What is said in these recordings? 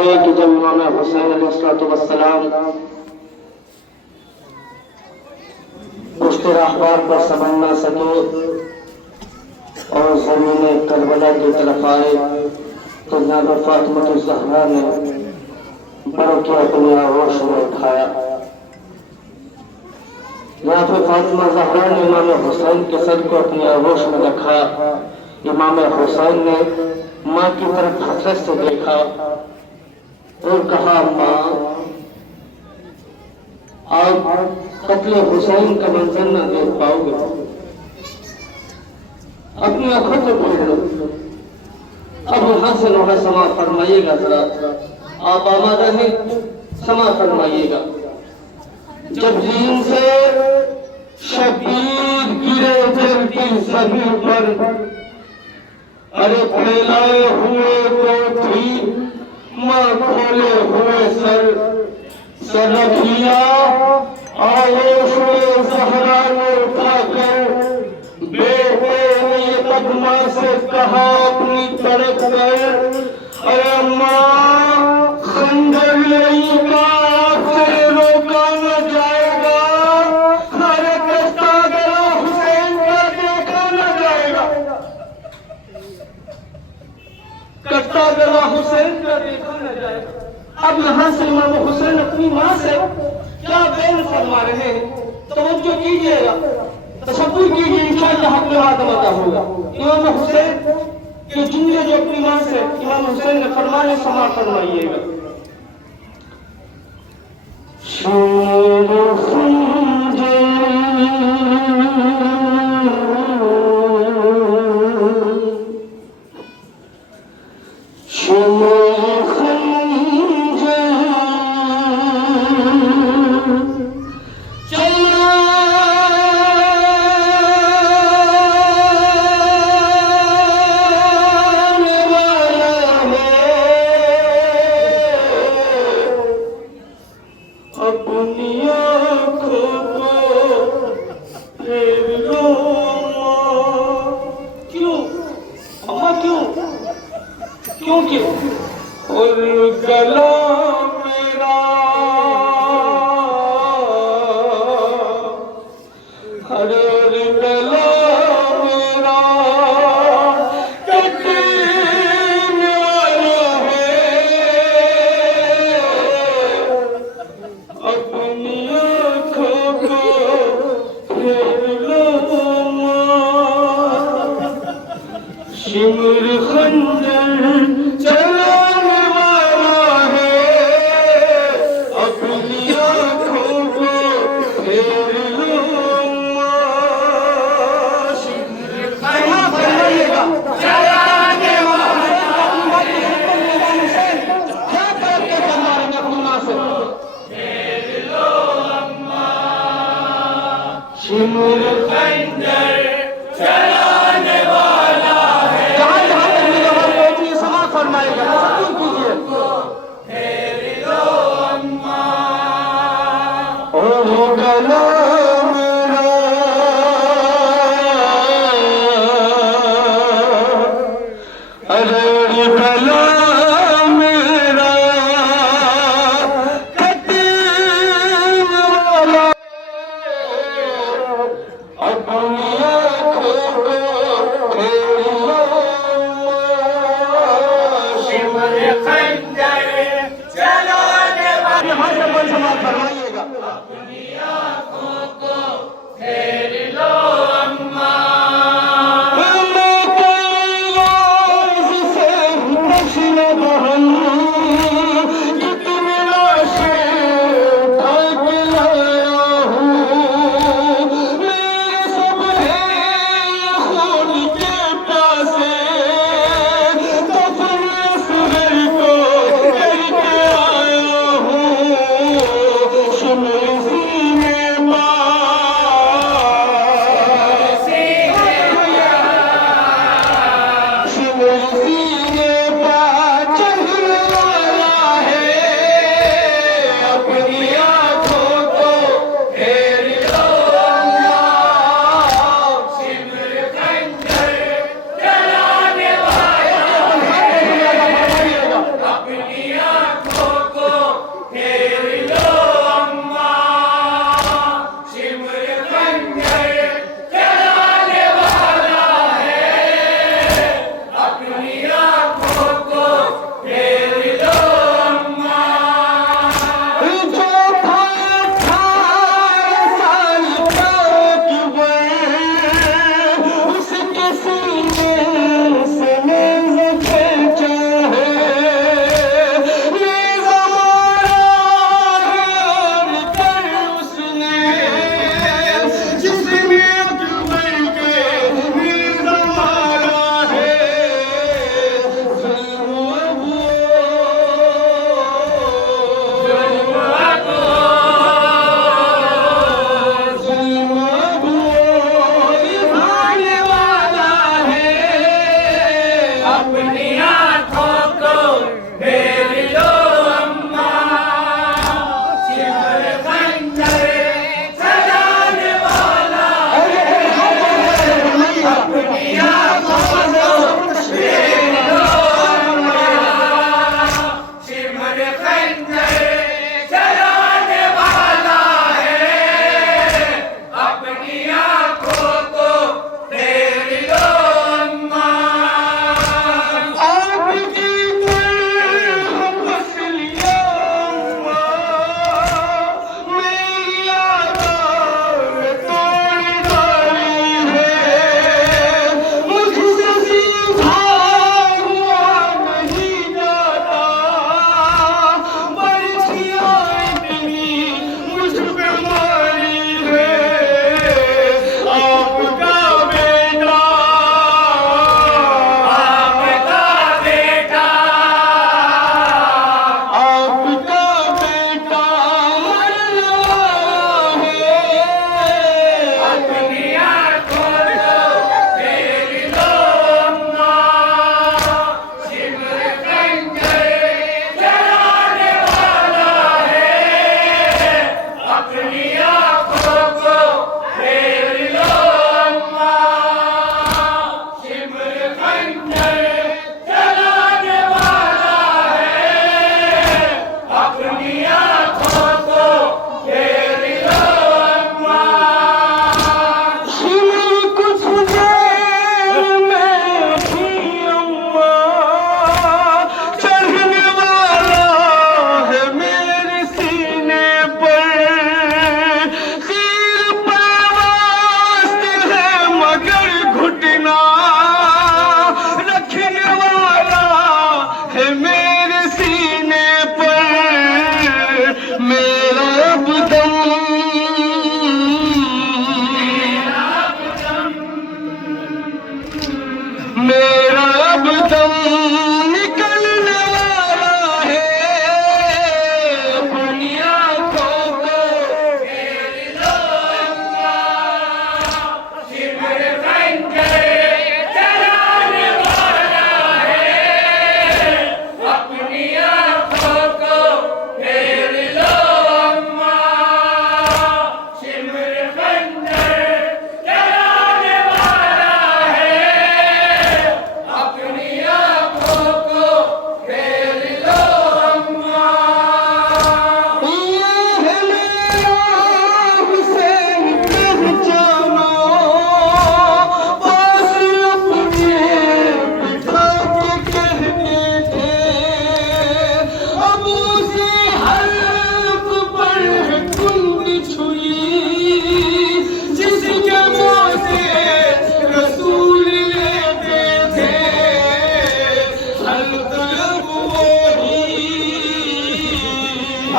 है कि जब इमाम हुसैन अलैहिस्सलाम पुश्ते राहबार पर समझ ना सके और ज़मीन करबला की तरफ आए तो जनाब फातिमा ज़हरा ने बढ़ के अपनी आगोश में उठाया। यहाँ पे फातिमा ज़हरा ने इमाम हुसैन के सर को अपनी आगोश में रखा। इमाम हुसैन ने माँ की तरफ हसरत से देखा और कहा, माँ आप कत्ल हुसैन का मंजर न देख पाओगे, अपनी आंखों से देख लो। अब यहाँ से वहां समा फरमाइएगा, जरा आप आमादा हैं, समा फरमाइएगा। जब जीन से शबीर गिरे जलती जमीन पर, अरे फैलाए हुए तो थी माँ खोले हुए सर रखिया आयोश में ज़हरा ने उठाकर बेटे ने ये कदमा से कहा अपनी तड़प कर, अरे अम्मा खंजर लेगा फिर रोका न जाएगा, अरे कस्ता गला हुसैन का देखा न जाएगा, कस्ता गला हुसैन का देखा न जाएगा। अब यहाँ से इमाम हुसैन अपनी माँ से क्या बयान फरमा रहे हैं, तवज्जो कीजिएगा, तशब्बुर कीजिए, इंशाअल्लाह हक़ बात अता होगा। इमाम हुसैन के जुमले जो अपनी माँ से इमाम हुसैन ने फरमाने समा फरमाइएगा। शिमर खंजर चलाने वाला है,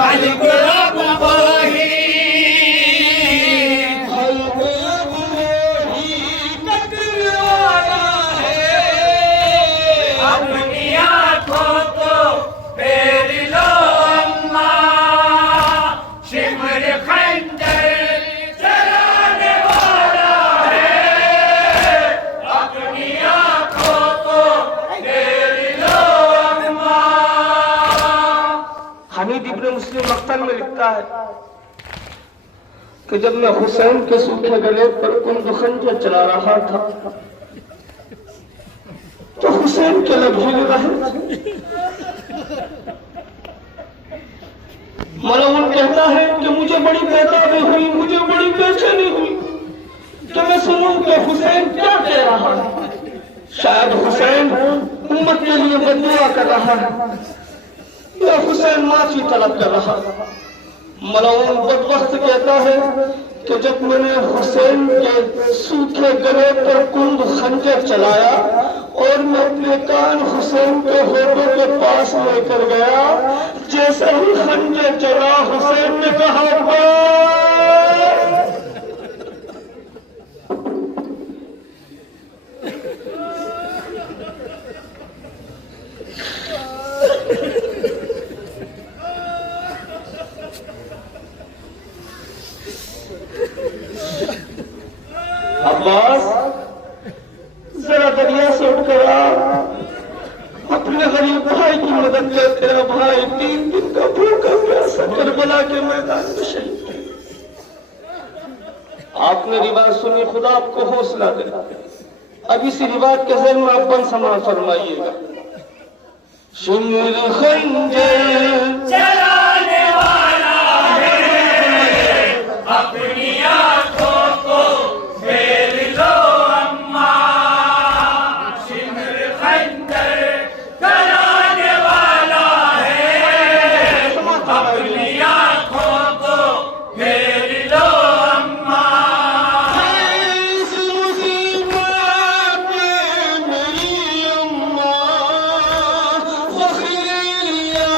खल्क अब वही हमीद इब्न मुस्लिम मक्तल में लिखता है कि जब मैं हुसैन के सूखे गले पर कुंद खंजर चला रहा था तो हुसैन के लब हिल रहे थे। मलऊन कहता है कि मुझे बड़ी बेताबी हुई, मुझे बड़ी बेचैनी हुई कि मैं सुनूं कि हुसैन क्या कह रहा है। शायद हुसैन उम्मत के लिए बददुआ कर रहा है या हुसैन माफी तलब कर रहा है। मलऊन बदबख्त कहता है कि जब मैंने हुसैन के सूखे गले पर कुंद खंजर चलाया और मैं अपने कान हुसैन के होठों के पास लेकर गया, जैसे ही खंजर चला हुसैन ने कहा अब्बास जरा दरिया से उठकर आ, अपने गरीब भाई की मदद कर। तेरा भाई 3 दिन का भूखा प्यासा करबला के मैदान में शहीद। आपने रिवाज सुनी, खुदा आपको हौसला दे। अब इसी रिवाज के ज़हन में आप बन समा फरमाइएगा। शिमर खंजर चलाने वाला है, अपनी आंखों को फेर लो अम्मा। शिमर खंजर चलाने वाला है, अपनी आंखों को फेर लो अम्मा। इस मुसीबत में मेरी अम्मा फख्र लिया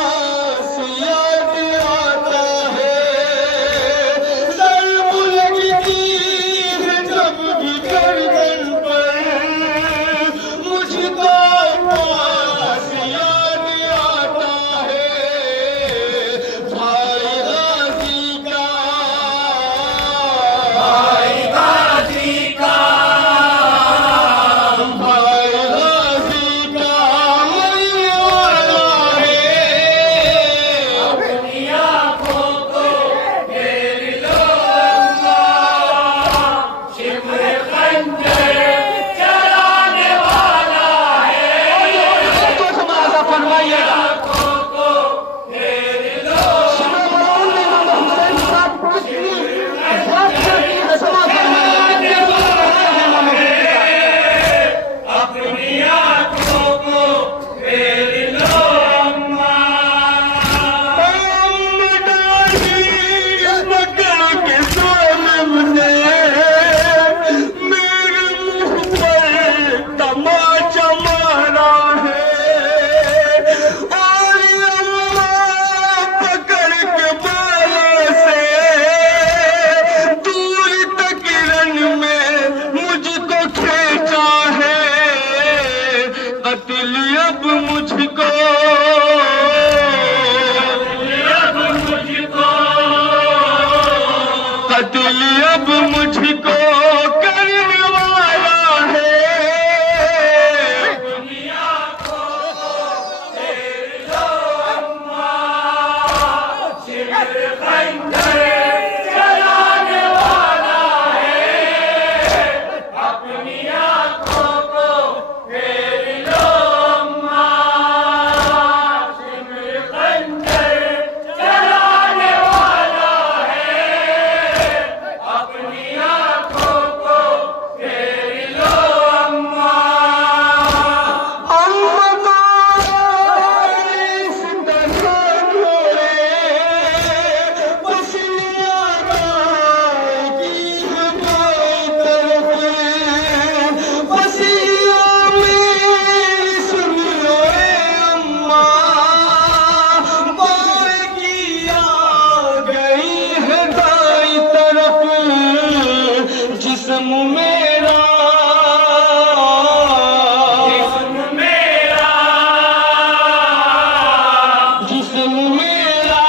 जिस्म मेरा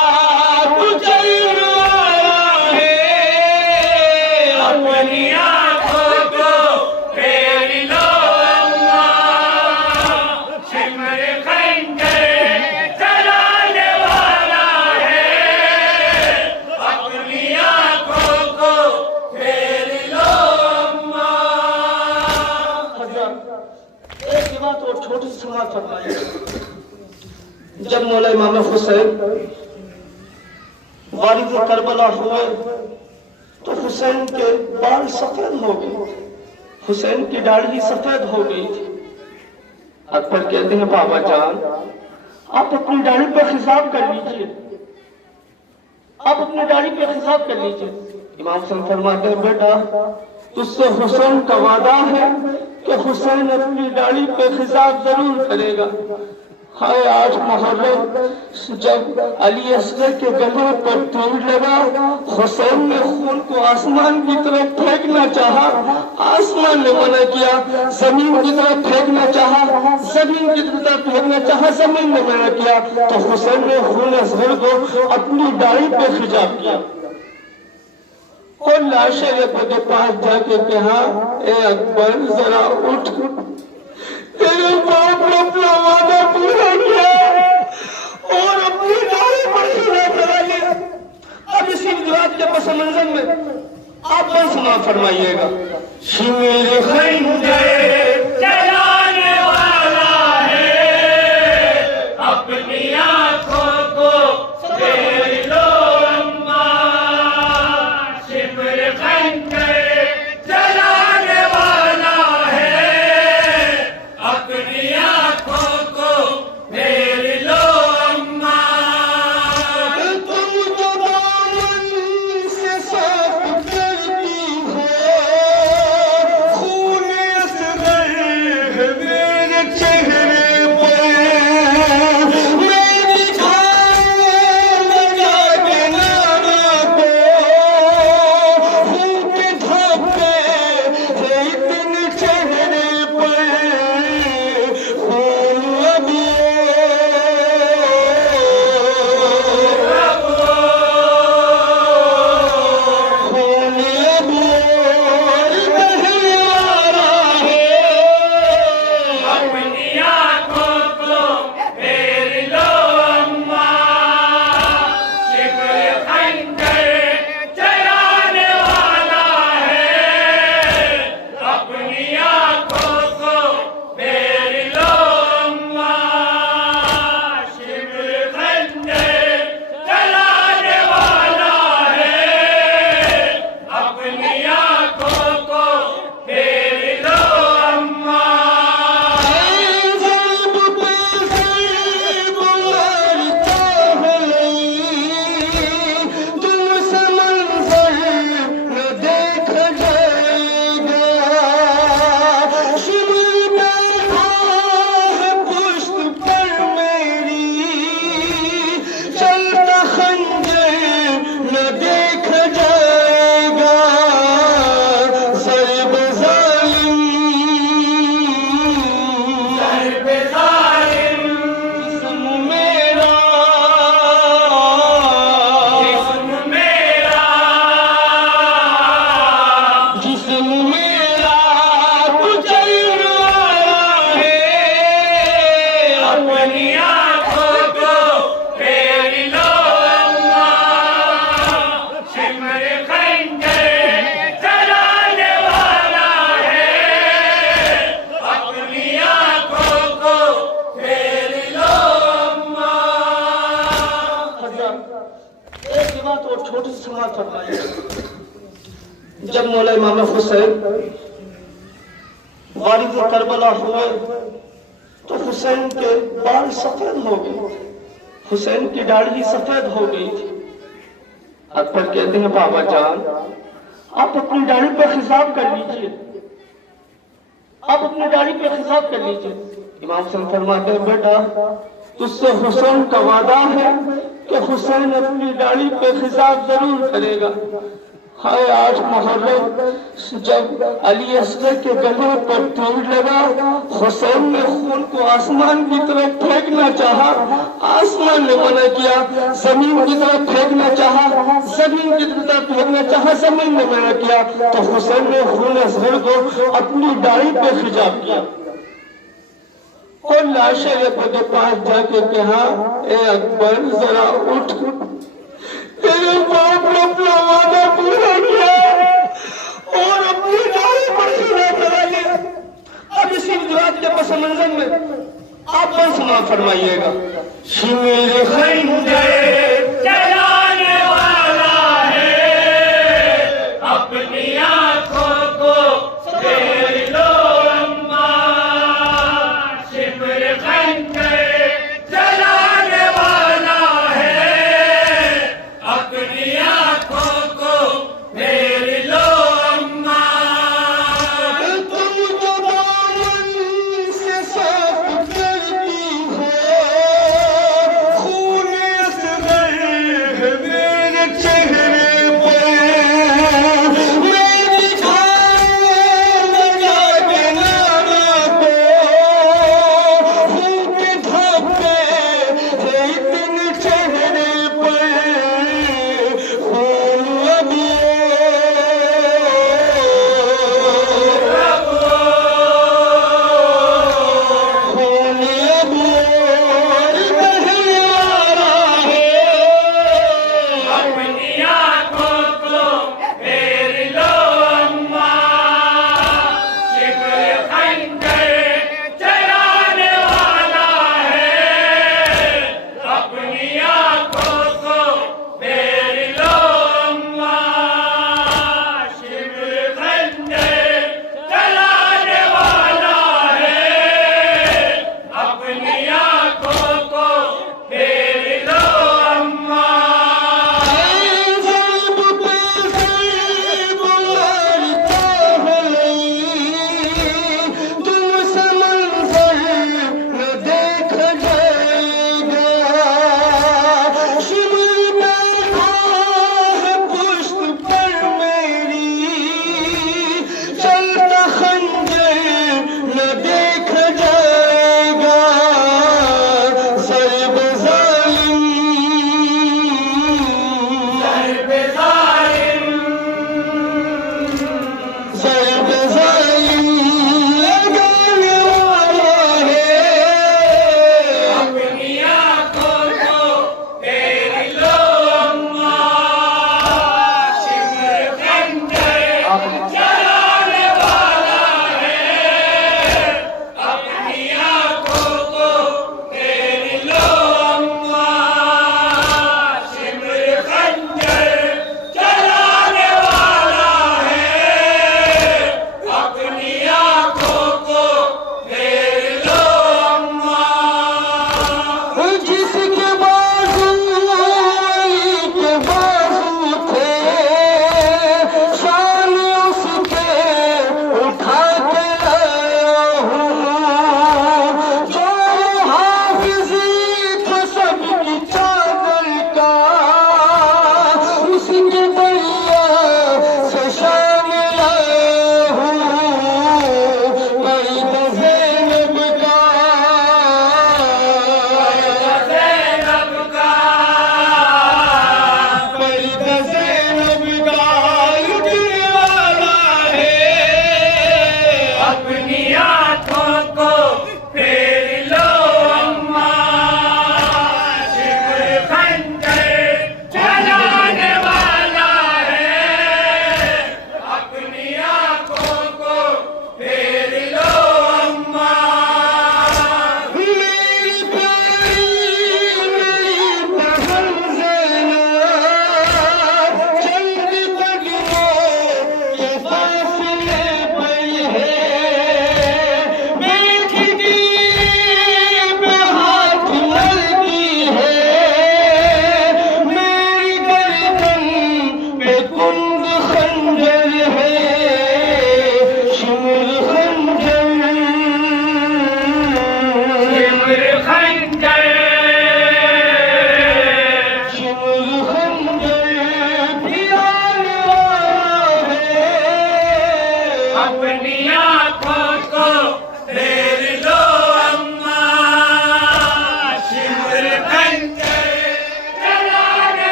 कुचल आया है, अपनी आंखों को फेर लो अम्मा, शिमर खंजर चलाने वाला है, अपनी आंखों को फेर लो अम्मा। एक बात और छोटी सी समाज फरमाइए, जब मौला इमाम हुसैन वारिद करबला हुए तो हुसैन के बाल सफेद हो गए, हुसैन की दाढ़ी सफेद हो गई थी। अकबर कहते हैं बाबा जान आप अपनी दाढ़ी पे हिसाब कर लीजिए, आप अपनी दाढ़ी पे हिसाब कर लीजिए। इमाम हुसैन फरमाते हैं बेटा तुझसे हुसैन का वादा है कि हुसैन अपनी दाढ़ी पे हिसाब जरूर करेगा। हाय आज मुहर्रम जब अली असगर के गले पर तीर लगा, हुसैन ने खून को आसमान की तरफ फेंकना चाहा, आसमान ने मना किया, जमीन की तरफ फेंकना चाहा, जमीन की तरफ फेंकना चाहा, जमीन ने मना किया, तो हुसैन ने खून असगर को अपनी दाढ़ी पे खिजाब किया और लाशे के पास जाके कहा ए अकबर जरा उठ, तेरे बाप ने अपना वादा पूरा किया और अपनी दाढ़ी पर खिजा करा लिया। अब इसी गुजरात के पस मंजर में आप कौन समा फरमाइएगा। शिमिर खंजर चलाने वाला है, अपनी आंखों को फेर लो अम्मा, शिमिर खंजर चलाने वाला है, अपनी आंखों को फेर लो अम्मा। तुम जो दामन से साफ करती हो, खून असगर है मेरे चेहरे पर, मैं दिखाऊं जाके नाना को, फूट धोखे है इतने चेहरे पर, खून अभी खून अभी बहने वाला है, अपनी आंखों को फेर लो अम्मा, शिमर खंजर चलाने वाला है, अपनी आंखों को फेर लो अम्मा, शिमर खंजर चलाने वाला है, अपनी आंखों को फेर लो अम्मा। ज़ल्ब पे ज़ल्ब मारता है, तुमसे मंज़र न देखा जाएगा, शिमर बैठा है पुश्त पर मेरी, चलता खंजर न देखा जाएगा, ज़ल्ब ज़ालिम जिस्म मेरा जिस्म मेरा कुचल आया है, अपनी आंखों को फेर लो अम्मा, शिमर खंजर चलाने वाला है, अपनी आंखों को फेर लो अम्मा। एक बात और छोटी सी समाज फरमाइए, जब मौला इमाम हुसैन वारिद करबला हुए तो हुसैन के बाल सफेद हो गए, हुसैन की दाढ़ी सफेद हो गई थी। अकबर कहते हैं बाबा जान आप अपनी दाढ़ी पे हिसाब कर लीजिए, आप अपनी दाढ़ी पे हिसाब कर लीजिए। इमाम हुसैन फरमाते हैं बेटा तुझसे हुसैन का वादा है कि हुसैन अपनी दाढ़ी पे हिसाब जरूर करेगा। हाय 8 मुहर्रम जब अली असगर के गले पर तीर लगा, हुसैन ने खून को आसमान की तरफ फेंकना चाहा, आसमान ने मना किया। जमीन की तरफ फेंकना चाहा, जमीन की तरफ फेंकना चाहा, जमीन ने मना किया। तो हुसैन ने खून असगर को अपनी दाढ़ी पे खिजाब किया और लाशे के पास जाके कहा, ए अकबर जरा उठ, तेरे बाप ने अपना वादा पूरा किया और अपनी दाढ़ी पर सीना चढ़ा लिया। अब इसी गुजरात के पस मंजर में आप कौन सुना फरमाइएगा। शिमेर खैर